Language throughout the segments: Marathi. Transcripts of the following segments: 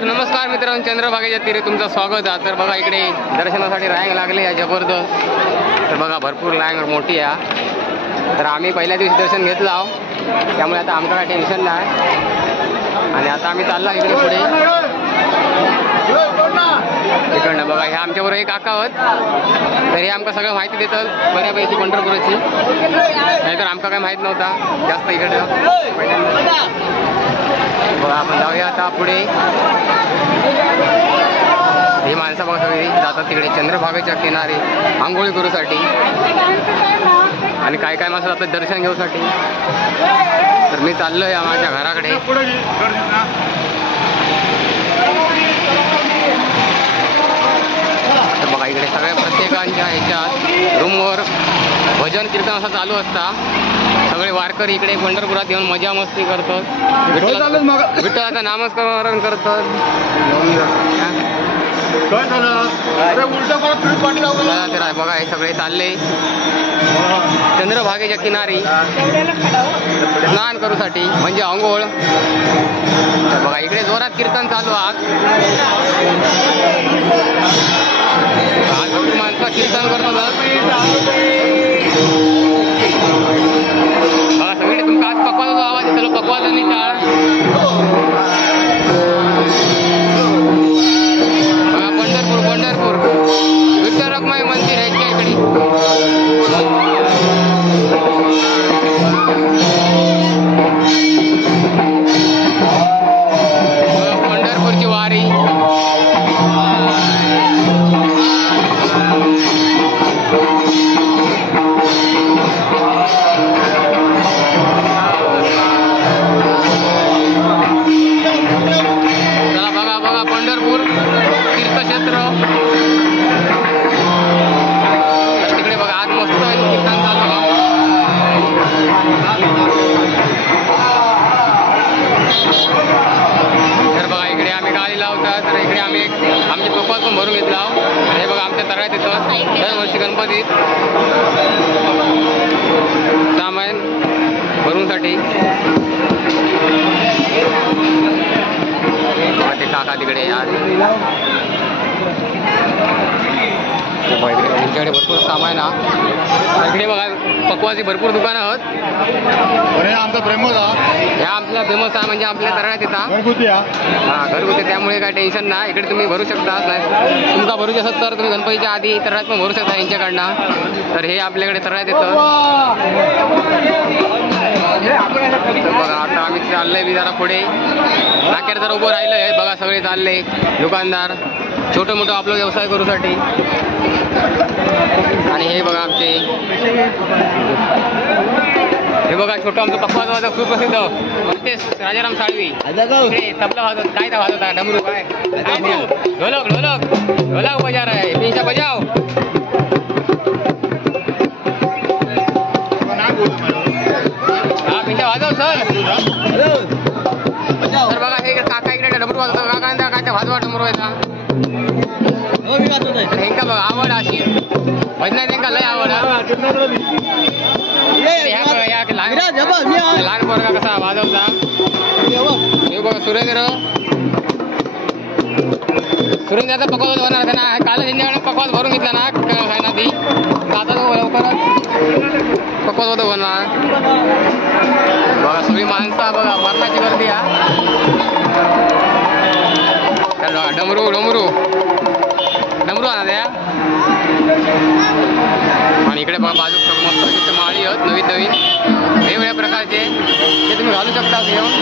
नमस्कार मित्रांनो, चंद्रभागेच्या तीरी तुमचं स्वागत आहे। तर बघा इकडे दर्शनासाठी रांग लागली आहे जबरदस्त। तर बघा भरपूर रांग मोठी आहे। तर आम्ही पहिल्या दिवशी दर्शन घेतलं आहो, त्यामुळे आता आमचं काय टेन्शन नाही। आणि आता आम्ही चाललो इकडे पुढे इकडनं। बघा हे आमच्याबरोबर एक काका आहोत, तर हे आमका सगळं माहिती देतात बऱ्यापैकी पंढरपुराची, नाहीतर आमका काय माहीत नव्हता जास्त इकडे। बघा आपण जाऊया आता पुढे। ही माणसं बघा सगळी जातात तिकडे चंद्रभागेच्या किनारे आंघोळी करूसाठी, आणि काय काय माणसं जातात दर्शन घेऊसाठी। तर मी चाललोय माझ्या घराकडे। तर बघा इकडे सगळ्या प्रत्येकांच्या ह्याच्यात रूमवर भजन कीर्तन असं चालू असता। सगळे वारकरी इकडे पंढरपुरात येऊन मजा मस्ती करतात, विठ्ठलाचं नामस्मरण करतात। बघा हे सगळे चालले चंद्रभागेच्या किनारी स्नान करूसाठी, म्हणजे आंघोळ। बघा इकडे जोरात कीर्तन चालू आज माणसं कीर्तन करतात। बघा सगळे तुमका आज पकवाचा आवाज येतो, पकवाचा नाही टाळ। बघा पंढरपूर विठ्ठल रखुमाई मंदिर आहे इकडे। पंढरपूरची वारी। आमचे पप्पा पण भरून घेतला। हे बघा आमच्या तळ्यात येतं दरवर्षी गणपतीत सामान भरूनसाठी। ते काका तिकडे आज त्यांच्याकडे भरपूर सामान आहे। इकडे बघा पकवाची भरपूर दुकानं आहेत। आमचा फेमस ह्या आपला फेमस आहे, म्हणजे आपल्या तळ्यात येतात घरगुती। हां घरगुती, त्यामुळे काय टेन्शन नाही। इकडे तुम्ही भरू शकता, नाही तुमचा भरूच असत तर तुम्ही गणपतीच्या आधी तळ्यात पण भरू शकता यांच्याकडनं। तर हे आपल्याकडे तळ्यात येतं। बघा आता आम्ही चाललोय मी जरा पुढे, नाक्यावर जरा उभं राहिलोय। बघा सगळे चालले दुकानदार छोटं मोठं आपलं व्यवसाय करूसाठी। आणि हे बघा आमचे, हे बघा छोटं आमचं पकवान वाजत खूप प्रसिद्ध म्हणतेस राजाराम साळवी तबला वाजवत। काय तर वाजवता डमरू काय ढोलक ढोलक ढोलक बजार आहे, पिंशा बजाव। हा पिंशा वाजव सर। तर बघा हे काका इकडे डमरू वाजवतो, काका काय वाजवा डमरू व्हायचा। हेंका बघा आवड अशी भजनात हेंका लय आवड। लहान पोरगा कसा वाजवता हे बघा। सुरेंद्रचा पकवाज होणार त्यांना काल संध्याकाळी पकवाज भरून घेतला ना ती, आता लवकरच पकवाज होतं होणार। बघा सगळी माणसं बघा मरणाची गर्दी आहे। डमरू डमरू डमरू आणा द्या। आणि इकडे बघा बाजू मस्त माळी आहेत नवीन नवीन वेगवेगळ्या प्रकारचे, ते तुम्ही घालू शकता घेऊन।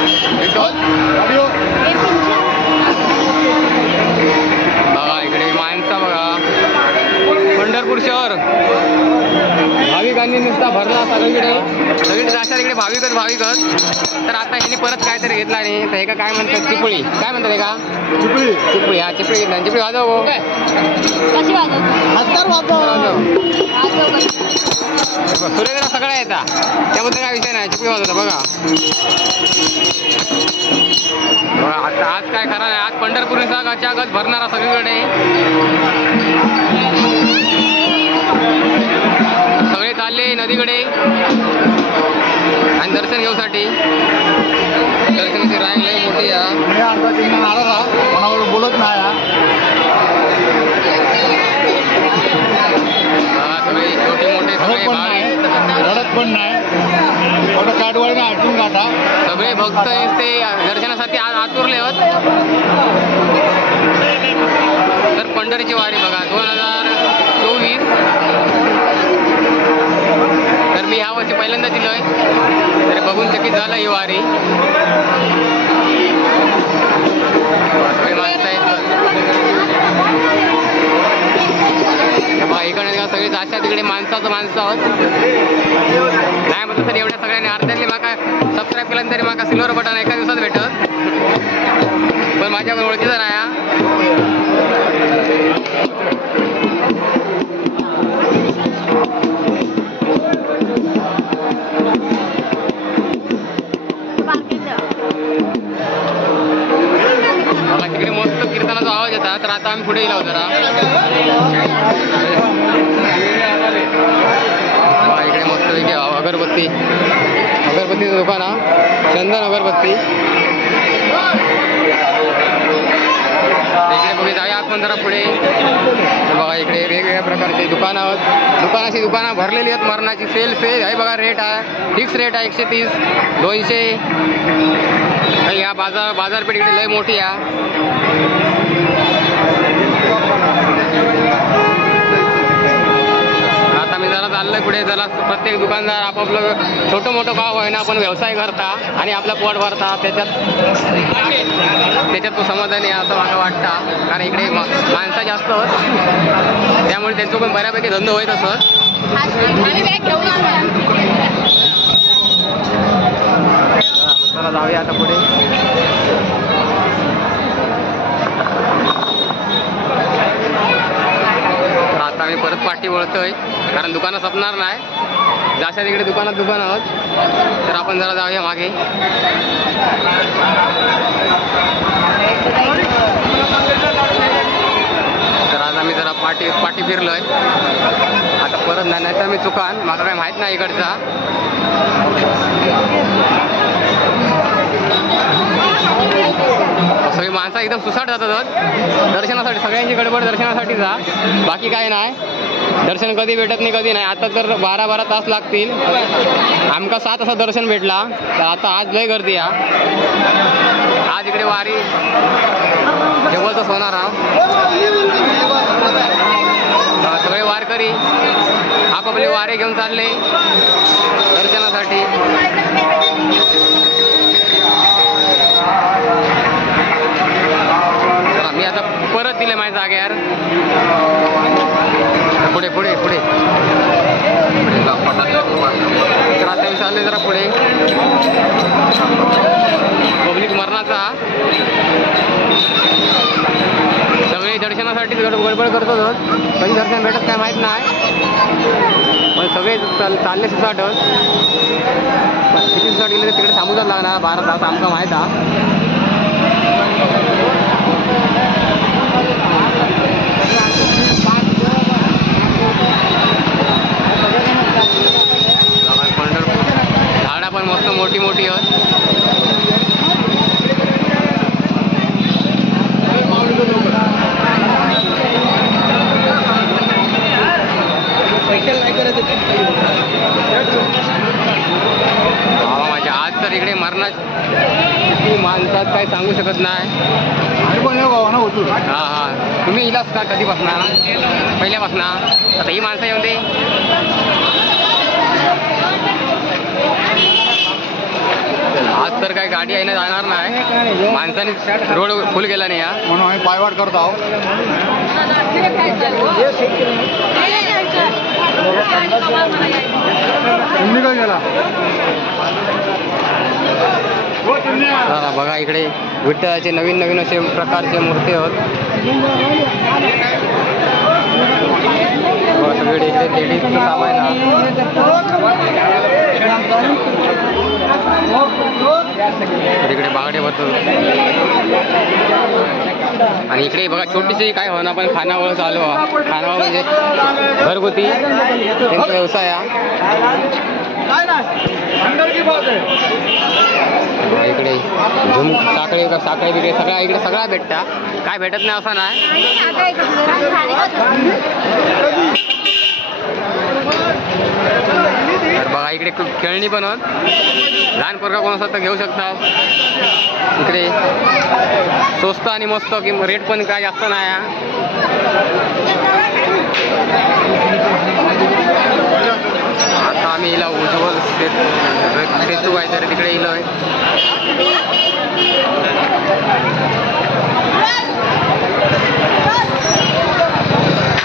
बघा इकडे माणसं बघा पंढरपूर शहर भाविकांनी नुसता भरला सगळीकडे जास्त इकडे भाविकच। तर आता ह्यांनी परत काहीतरी घेतला नाही, तर हे का काय म्हणतात चिपळी, काय म्हणतात हे का चिपळी। हा चिपळी घेतला, चिपळी वाजव सुरेंद्र सगळ्या येतात, त्याबद्दल काय विषय नाही, चिपळी वाजवता। बघा आता आज काय खरा नाही, आज पंढरपूरचा गचागच भरणारा सगळीकडे। सगळे चालले नदीकडे आणि दर्शन घेऊसाठी। दर्शनाची रांग लई मोठी आहे। पण नाही फक्त काठवाडीने आटून काढा. सगळे भक्त ते दर्शनासाठी आतुरले होत. तर पंढरीची वारी बघा 2024. तर मी ह्या वर्षी पहिल्यांदा दिलोय, तर बघून चकित झालं ही वारी. सगळे माणसं आहेत बघा, इकडे सगळे जास्त तिकडे माणसं आहोत. नाही म्हटलं तर एवढ्या सगळ्यांनी अर्ध्यातली माका सबस्क्राईब केलं तरी माका सिल्वर बटन एका दिवसात भेटत, पण माझ्याकडे ओळखीचं नाही. तिकडे मस्त कीर्तनाचा आवाज येतात. तर आता आम्ही पुढे गेलो जरा. इकडे मस्त अगरबत्तीचं दुकान हा, चंदन अगरबत्ती. इकडे बघा जाऊया आपण जरा पुढे. बघा इकडे वेगवेगळ्या प्रकारचे दुकानं भरलेली आहेत. मरणाची सेल आहे बघा. रेट आहे फिक्स रेट आहे 130 200. ह्या बाजारपेठ इकडे लय मोठी आहे. आता मी जरा चाललोय पुढे. जरा प्रत्येक दुकानदार आपापलं छोटं मोठं गाव आहे ना, पण व्यवसाय करता आणि आपला पोट भरता. त्याच्यात तो समाधानी आहे असं मला वाटतं. कारण इकडे माणसं जास्त होत, त्यामुळे त्यांचं पण बऱ्यापैकी धंदो होत असत. चला जाऊया आता पुढे. आता मी परत पाठी वळतोय, कारण दुकानं संपणार नाही. जास्त तिकडे दुकान आहोत. तर आपण जरा जाऊया मागे. तर आज आम्ही जरा पाठी फिरलोय. आता परत नाही तर मी चुकान, मला काय माहित नाही इकडचा. सगळी माणसं एकदम सुसाट जातात दर्शनासाठी. सगळ्यांची गडबड दर्शनासाठी जा, बाकी काय नाही. दर्शन कधी भेटत नाही कधी नाही. आता तर 12-12 तास लागतील. आमका 7 तासात दर्शन भेटला. तर आता आज लय गर्दी आहे. आज इकडे वारी जबरदस्त होणार हा. सगळे वारकरी आपापले वारे घेऊन चालले दर्शनासाठी. मी आता परत दिले माझ्या जाग्यावर. पुढे तर आता मी चालले जरा पुढे. पब्लिक मरणाचा. सगळे दर्शनासाठी गडबड करतो. कधी दर्शन भेटत काय माहित नाही, पण सगळे चालले सुसाटच. किती सुसाट गेले तर तिकडे थांबूच लागणार 12 तास आमका माहित आहे. पंढरपूर झाडा पण मस्त मोठी आहेत. माझ्या आज तर इकडे मरणाची माणसात काय सांगू शकत नाही. हा तुम्ही इलाच का कधीपासून पहिल्यापासून? आता ही माणसं येऊन दे. आज तर काय गाडी आहे ना जाणार नाही. माणसाने रोड फुल केला नाही म्हणून आम्ही पायवाट करत आहोत. काय गेला बघा इकडे विठ्ठलाचे नवीन असे प्रकारचे मूर्ती आहेत. सगळे इकडे लेडीजचं सामान इकडे बागडे होतं. आणि इकडे बघा छोटीशी काय होणार, पण खानावळ चालू आहे. खानावळ म्हणजे घरगुती त्यांचा व्यवसाय आहे. इकडे साखळी बिकडे सगळ्या इकडे सगळा भेटता. काय भेटत नाही असं नाही. तर बघा इकडे खूप खेळणी पण आहेत. लहान पोरगा कोण असतात तर घेऊ शकता. इकडे स्वस्त आणि मस्त की रेट पण काय जास्त नाही आहे. आता आम्ही इला उज्ज्वल सेतू आहे तर तिकडे इलोय.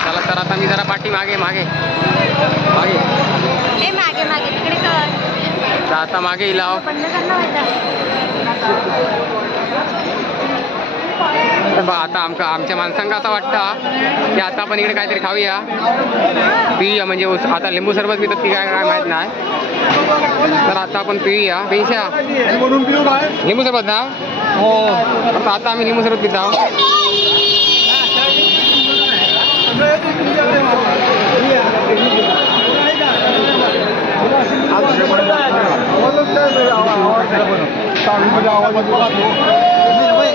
चला तर आता मी जरा पाठी मागे मागे मागे मागे मागे तिकडे तर आता मागे इला बंद करणं तर बा आता आमच्या माणसांना असं वाटतं की आता आपण इकडे काहीतरी खाऊया पिऊया. म्हणजे आता लिंबू सरबत पितात की काय काय माहीत नाही. तर आता आपण पिऊया. पेशा लिंबू सरबत ना हो. आता आम्ही लिंबू सरबत पितो.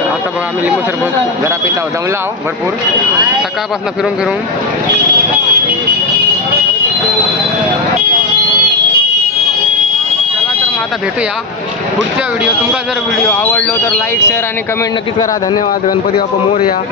आता बघा आम्ही लिंबू सरबत जरा पित आहोत. दमला आहो भरपूर सकाळपासून फिरून फिरून. चला तर मग आता भेटूया पुढच्या व्हिडिओ. तुमका जर व्हिडिओ आवडलो तर लाईक शेअर आणि कमेंट नक्कीच करा. धन्यवाद. गणपती बाप्पा मोरया.